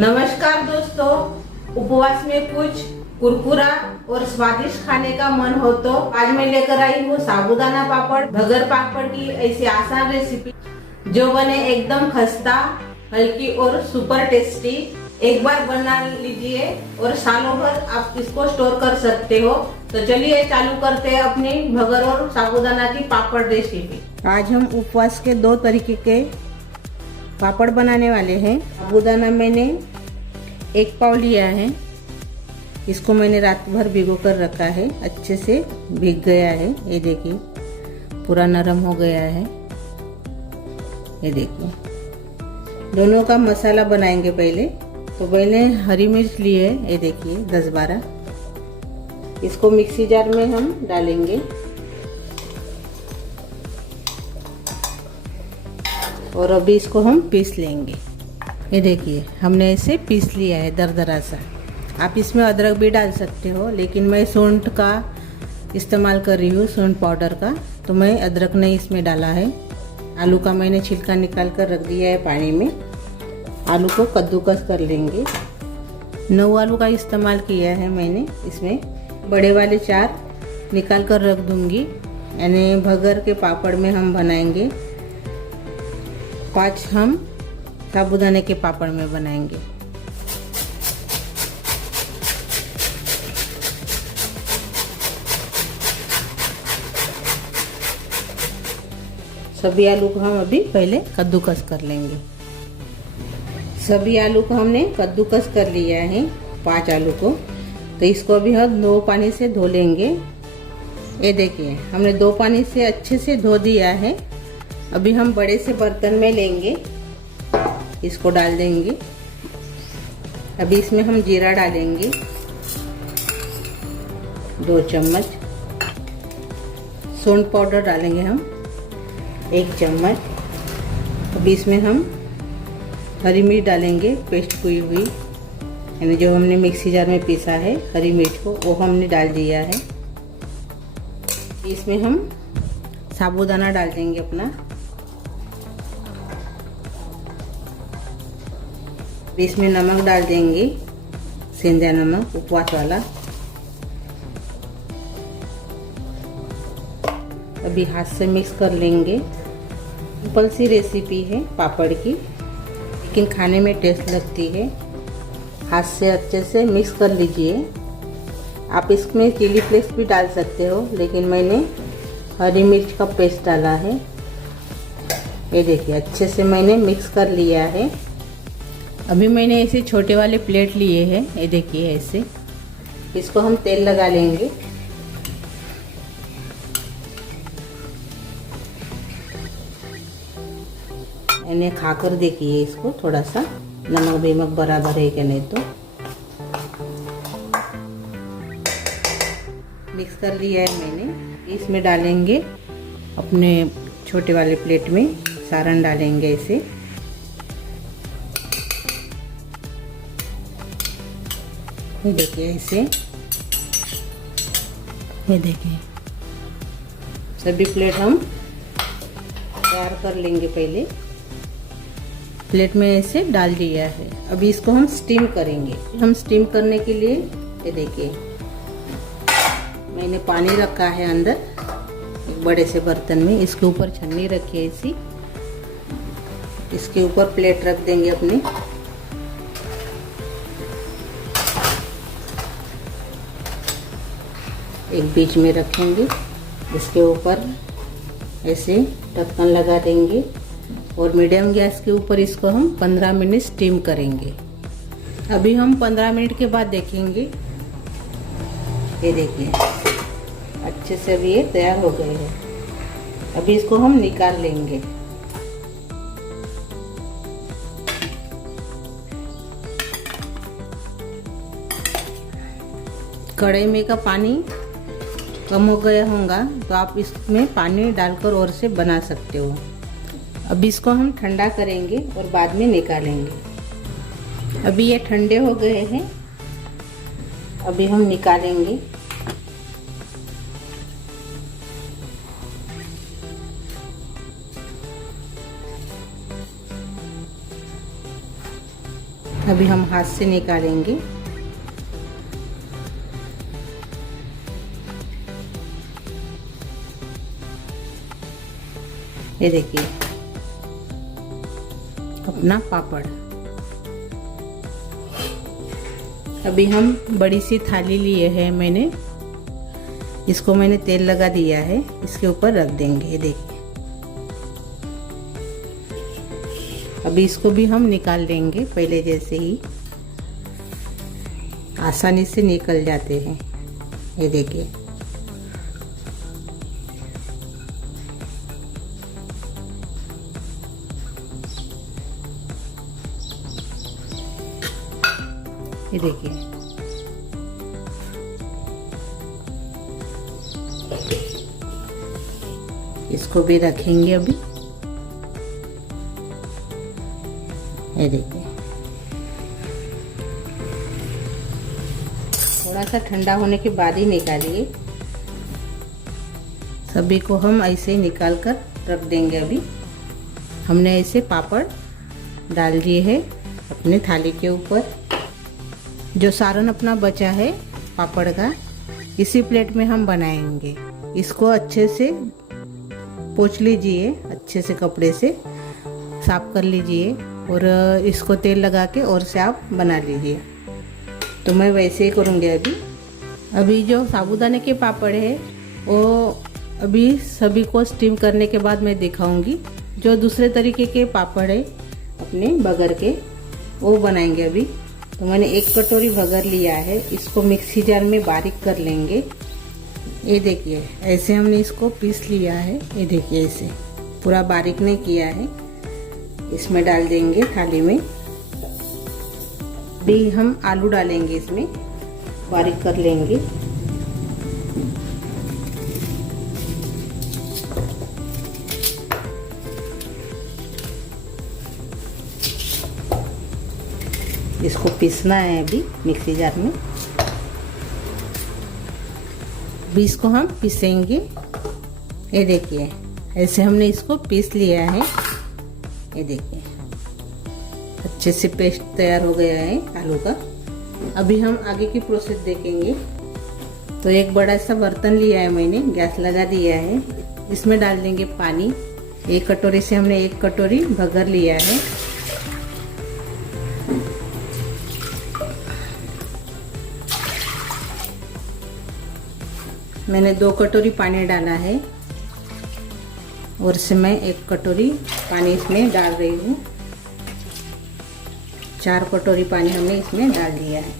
नमस्कार दोस्तों, उपवास में कुछ कुरकुरा और स्वादिष्ट खाने का मन हो तो आज मैं लेकर आई हूँ साबूदाना पापड़, बगर पापड़ की ऐसी आसान रेसिपी जो बने एकदम खस्ता, हल्की और सुपर टेस्टी। एक बार बना लीजिए और सालों भर आप इसको स्टोर कर सकते हो। तो चलिए चालू करते हैं अपनी बगर और साबूदाना की पापड़ रेसिपी। आज हम उपवास के दो तरीके के पापड़ बनाने वाले हैं। साबूदाना मैंने 1 पाव लिया है। इसको मैंने रात भर भिगो कर रखा है, अच्छे से भीग गया है। ये देखिए पूरा नरम हो गया है। ये देखिए दोनों का मसाला बनाएंगे पहले। तो पहले हरी मिर्च लिए है, ये देखिए 10-12। इसको मिक्सी जार में हम डालेंगे और अभी इसको हम पीस लेंगे। ये देखिए हमने इसे पीस लिया है दरदरा सा। आप इसमें अदरक भी डाल सकते हो, लेकिन मैं सूंठ का इस्तेमाल कर रही हूँ, सूंठ पाउडर का। तो मैं अदरक नहीं इसमें डाला है। आलू का मैंने छिलका निकाल कर रख दिया है पानी में। आलू को कद्दूकस कर लेंगे। 9 आलू का इस्तेमाल किया है मैंने इसमें। बड़े वाले 4 निकाल कर रख दूंगी, यानी बगर के पापड़ में हम बनाएंगे। 5 हम साबूदाने के पापड़ में बनाएंगे। सभी आलू को हम अभी पहले कद्दूकस कर लेंगे। सभी आलू को हमने कद्दूकस कर लिया है, 5 आलू को। तो इसको अभी हम 2 पानी से धो लेंगे। ये देखिए हमने 2 पानी से अच्छे से धो दिया है। अभी हम बड़े से बर्तन में लेंगे, इसको डाल देंगे। अभी इसमें हम जीरा डालेंगे 2 चम्मच। सूंठ पाउडर डालेंगे हम 1 चम्मच। अभी इसमें हम हरी मिर्च डालेंगे, पेस्ट हुई हुई, यानी जो हमने मिक्सी जार में पीसा है हरी मिर्च को, वो हमने डाल दिया है। इसमें हम साबूदाना डाल देंगे अपना। इसमें नमक डाल देंगे, सेंधा नमक उपवास वाला। अभी हाथ से मिक्स कर लेंगे। सिंपल सी रेसिपी है पापड़ की, लेकिन खाने में टेस्ट लगती है। हाथ से अच्छे से मिक्स कर लीजिए। आप इसमें चिली फ्लेक्स भी डाल सकते हो, लेकिन मैंने हरी मिर्च का पेस्ट डाला है। ये देखिए अच्छे से मैंने मिक्स कर लिया है। अभी मैंने ऐसे छोटे वाले प्लेट लिए हैं, ये देखिए ऐसे। इसको हम तेल लगा लेंगे। इन्हें खाकर देखिए इसको, थोड़ा सा नमक बेमक बराबर है क्या नहीं। तो मिक्स कर लिया है मैंने। इसमें डालेंगे अपने छोटे वाले प्लेट में, सारण डालेंगे ऐसे। ये देखिए ऐसे, ये देखिए सभी प्लेट हम तैयार कर लेंगे। पहले प्लेट में ऐसे डाल दिया है। अभी इसको हम स्टीम करेंगे। हम स्टीम करने के लिए ये देखिए मैंने पानी रखा है अंदर एक बड़े से बर्तन में। इसके ऊपर छन्नी रखी है ऐसी। इसके ऊपर प्लेट रख देंगे अपनी। एक बीच में रखेंगे, इसके ऊपर ऐसे ढक्कन लगा देंगे और मीडियम गैस के ऊपर इसको हम 15 मिनट स्टीम करेंगे। अभी हम 15 मिनट के बाद देखेंगे। ये देखिए अच्छे से अभी ये तैयार हो गए हैं। अभी इसको हम निकाल लेंगे। कढ़ाई में का पानी कम हो गया होगा, तो आप इसमें पानी डालकर और से बना सकते हो। अभी इसको हम ठंडा करेंगे और बाद में निकालेंगे। अभी ये ठंडे हो गए हैं, अभी हम निकालेंगे। अभी हम हाथ से निकालेंगे। ये देखिए अपना पापड़। अभी हम बड़ी सी थाली लिए है मैंने, इसको मैंने तेल लगा दिया है, इसके ऊपर रख देंगे। ये देखिए अभी इसको भी हम निकाल लेंगे, पहले जैसे ही आसानी से निकल जाते हैं। ये देखिए ये देखिए इसको भी रखेंगे अभी। ये देखिए थोड़ा सा ठंडा होने के बाद ही निकालिए। सभी को हम ऐसे ही निकाल कर रख देंगे। अभी हमने ऐसे पापड़ डाल दिए हैं अपने थाली के ऊपर। जो सारण अपना बचा है पापड़ का, इसी प्लेट में हम बनाएंगे। इसको अच्छे से पोंछ लीजिए, अच्छे से कपड़े से साफ कर लीजिए और इसको तेल लगा के और से आप बना लीजिए। तो मैं वैसे ही करूँगी। अभी जो साबूदाने के पापड़ है वो अभी सभी को स्टीम करने के बाद मैं दिखाऊंगी। जो दूसरे तरीके के पापड़ है अपने बगर के, वो बनाएंगे अभी। तो मैंने 1 कटोरी बगर लिया है, इसको मिक्सी जार में बारीक कर लेंगे। ये देखिए ऐसे हमने इसको पीस लिया है। ये देखिए ऐसे पूरा बारीक नहीं किया है। इसमें डाल देंगे थाली में। भी हम आलू डालेंगे, इसमें बारीक कर लेंगे। इसको पीसना है अभी मिक्सी जार में। अभी इसको हम पीसेंगे। ये देखिए ऐसे हमने इसको पीस लिया है। ये देखिए अच्छे से पेस्ट तैयार हो गया है आलू का। अभी हम आगे की प्रोसेस देखेंगे। तो एक बड़ा सा बर्तन लिया है मैंने, गैस लगा दिया है। इसमें डाल देंगे पानी। 1 कटोरी से हमने 1 कटोरी बगर लिया है। मैंने 2 कटोरी पानी डाला है और से मैं 1 कटोरी पानी इसमें डाल रही हूँ। 4 कटोरी पानी हमने इसमें डाल दिया है।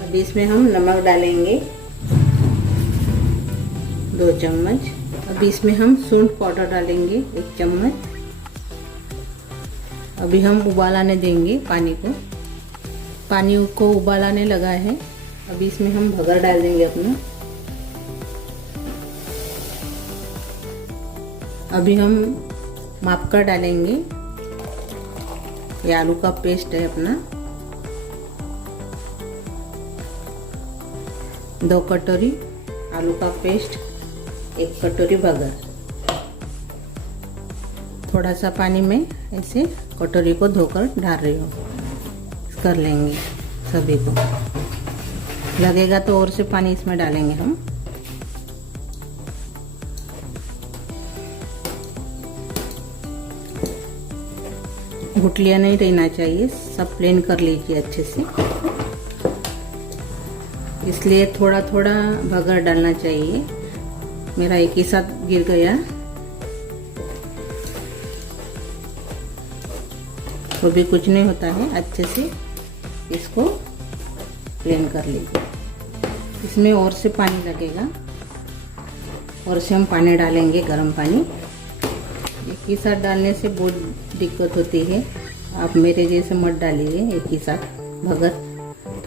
अभी इसमें हम नमक डालेंगे 2 चम्मच। अभी इसमें हम सूंठ पाउडर डालेंगे 1 चम्मच। अभी हम उबाल आने देंगे पानी को। पानी को उबाल आने लगा है। अभी इसमें हम बगर डाल देंगे अपना। अभी हम माप कर डालेंगे। ये आलू का पेस्ट है अपना, 2 कटोरी आलू का पेस्ट, 1 कटोरी बगर। थोड़ा सा पानी में ऐसे कटोरी को धोकर डाल रही हूँ। कर लेंगे सभी को। लगेगा तो और से पानी इसमें डालेंगे हम। गुठलियाँ नहीं रहना चाहिए, सब प्लेन कर लीजिए अच्छे से। इसलिए थोड़ा थोड़ा बगर डालना चाहिए। मेरा एक ही साथ गिर गया, तो भी कुछ नहीं होता है। अच्छे से इसको प्लेन कर लीजिए। इसमें और से पानी लगेगा, और से हम पानी डालेंगे गर्म पानी। एक ही साथ डालने से बहुत दिक्कत होती है। आप मेरे जैसे मत डालिए एक ही साथ बगर,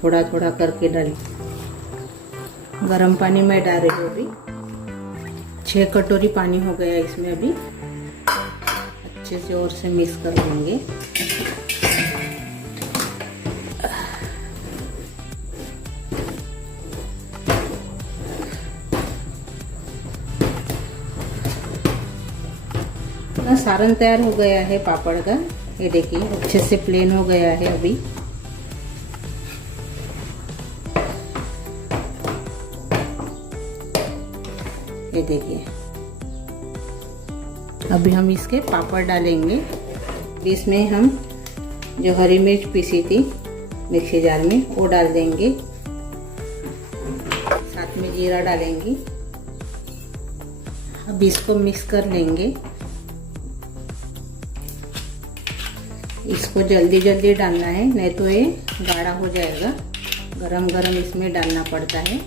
थोड़ा थोड़ा करके डालिए। गर्म पानी में डाल रही हूँ अभी। 6 कटोरी पानी हो गया इसमें। अभी अच्छे से और से मिक्स कर लेंगे। सारण तैयार हो गया है पापड़ का। ये देखिए अच्छे से प्लेन हो गया है अभी। ये देखिए, अभी हम इसके पापड़ डालेंगे। इसमें हम जो हरी मिर्च पीसी थी मिक्सी जार में वो डाल देंगे, साथ में जीरा डालेंगे। अब इसको मिक्स कर लेंगे। इसको जल्दी जल्दी डालना है, नहीं तो ये गाढ़ा हो जाएगा। गरम गरम इसमें डालना पड़ता है।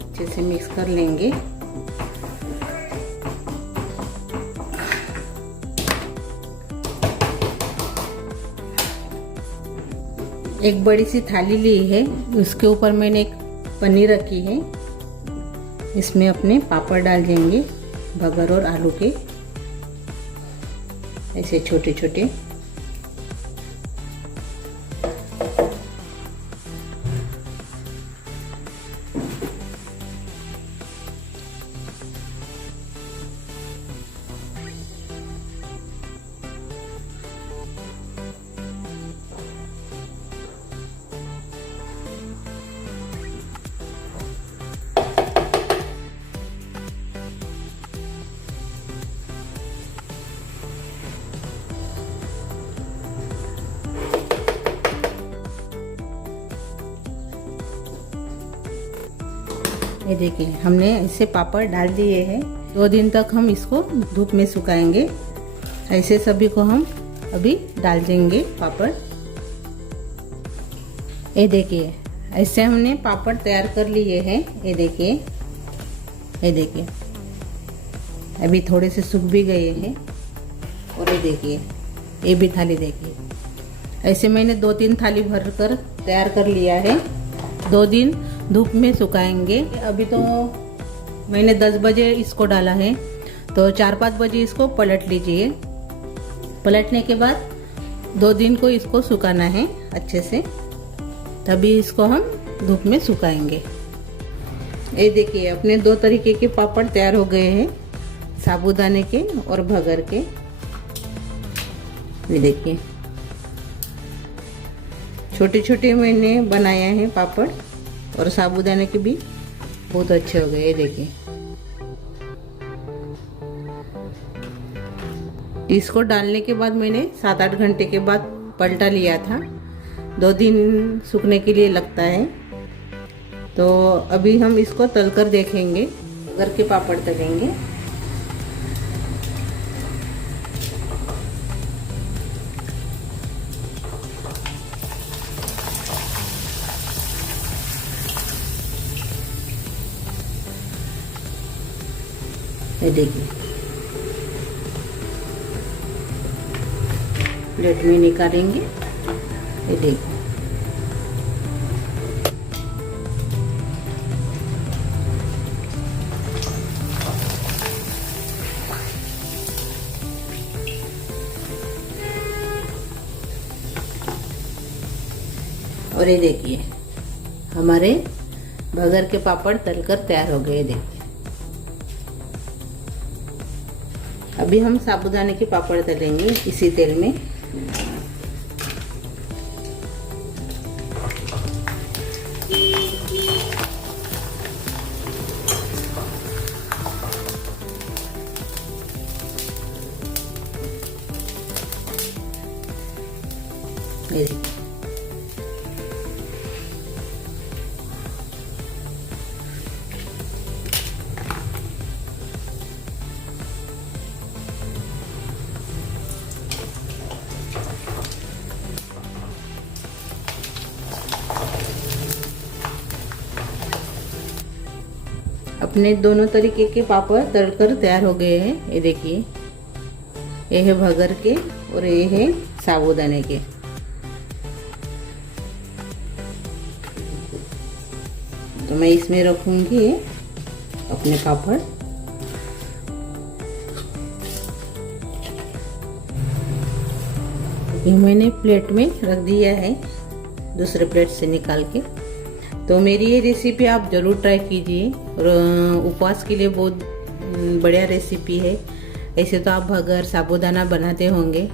अच्छे से मिक्स कर लेंगे। एक बड़ी सी थाली ली है, उसके ऊपर मैंने एक पनीर रखी है। इसमें अपने पापड़ डाल देंगे, बगर और आलू के, ऐसे छोटे छोटे। ये देखिए, हमने ऐसे पापड़ डाल दिए हैं। 2 दिन तक हम इसको धूप में सुखाएंगे। ऐसे सभी को हम अभी डाल देंगे पापड़। ये देखिए, ऐसे हमने पापड़ तैयार कर लिए हैं। ये देखिए, ये देखिए, अभी थोड़े से सूख भी गए हैं। और ये देखिए, ये भी थाली देखिए, ऐसे मैंने 2-3 थाली भर कर तैयार कर लिया है। 2 दिन धूप में सुखाएंगे। अभी तो मैंने 10 बजे इसको डाला है, तो 4-5 बजे इसको पलट लीजिए। पलटने के बाद 2 दिन को इसको सुखाना है अच्छे से, तभी इसको हम धूप में सुखाएंगे। ये देखिए, अपने 2 तरीके के पापड़ तैयार हो गए हैं, साबूदाने के और भगर के। ये देखिए, छोटे छोटे मैंने बनाए हैं पापड़, और साबूदाने के भी बहुत अच्छे हो गए। ये देखिए, इसको डालने के बाद मैंने 7-8 घंटे के बाद पलटा लिया था। 2 दिन सूखने के लिए लगता है। तो अभी हम इसको तलकर देखेंगे। घर के पापड़ तलेंगे। ये देखिए, प्लेट में निकालेंगे। ये देखिए, और ये देखिए, हमारे बगर के पापड़ तलकर तैयार हो गए। देखिए, अभी हम साबूदाने के पापड़ तलेंगे इसी तेल में। अपने दोनों तरीके के पापड़ तलकर तैयार हो गए हैं। ये देखिए, ये है भगर के और ये है साबूदाने के। तो मैं इसमें रखूंगी अपने पापड़। ये मैंने प्लेट में रख दिया है, दूसरे प्लेट से निकाल के। तो मेरी ये रेसिपी आप ज़रूर ट्राई कीजिए, और उपवास के लिए बहुत बढ़िया रेसिपी है। ऐसे तो आप भगर साबूदाना बनाते होंगे,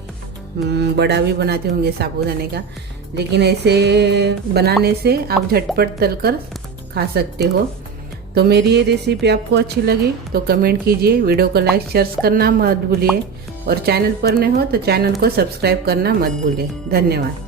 बड़ा भी बनाते होंगे साबूदाने का, लेकिन ऐसे बनाने से आप झटपट तलकर खा सकते हो। तो मेरी ये रेसिपी आपको अच्छी लगी तो कमेंट कीजिए, वीडियो को लाइक शेयर करना मत भूलिए और चैनल पर नए हो तो चैनल को सब्सक्राइब करना मत भूलिए। धन्यवाद।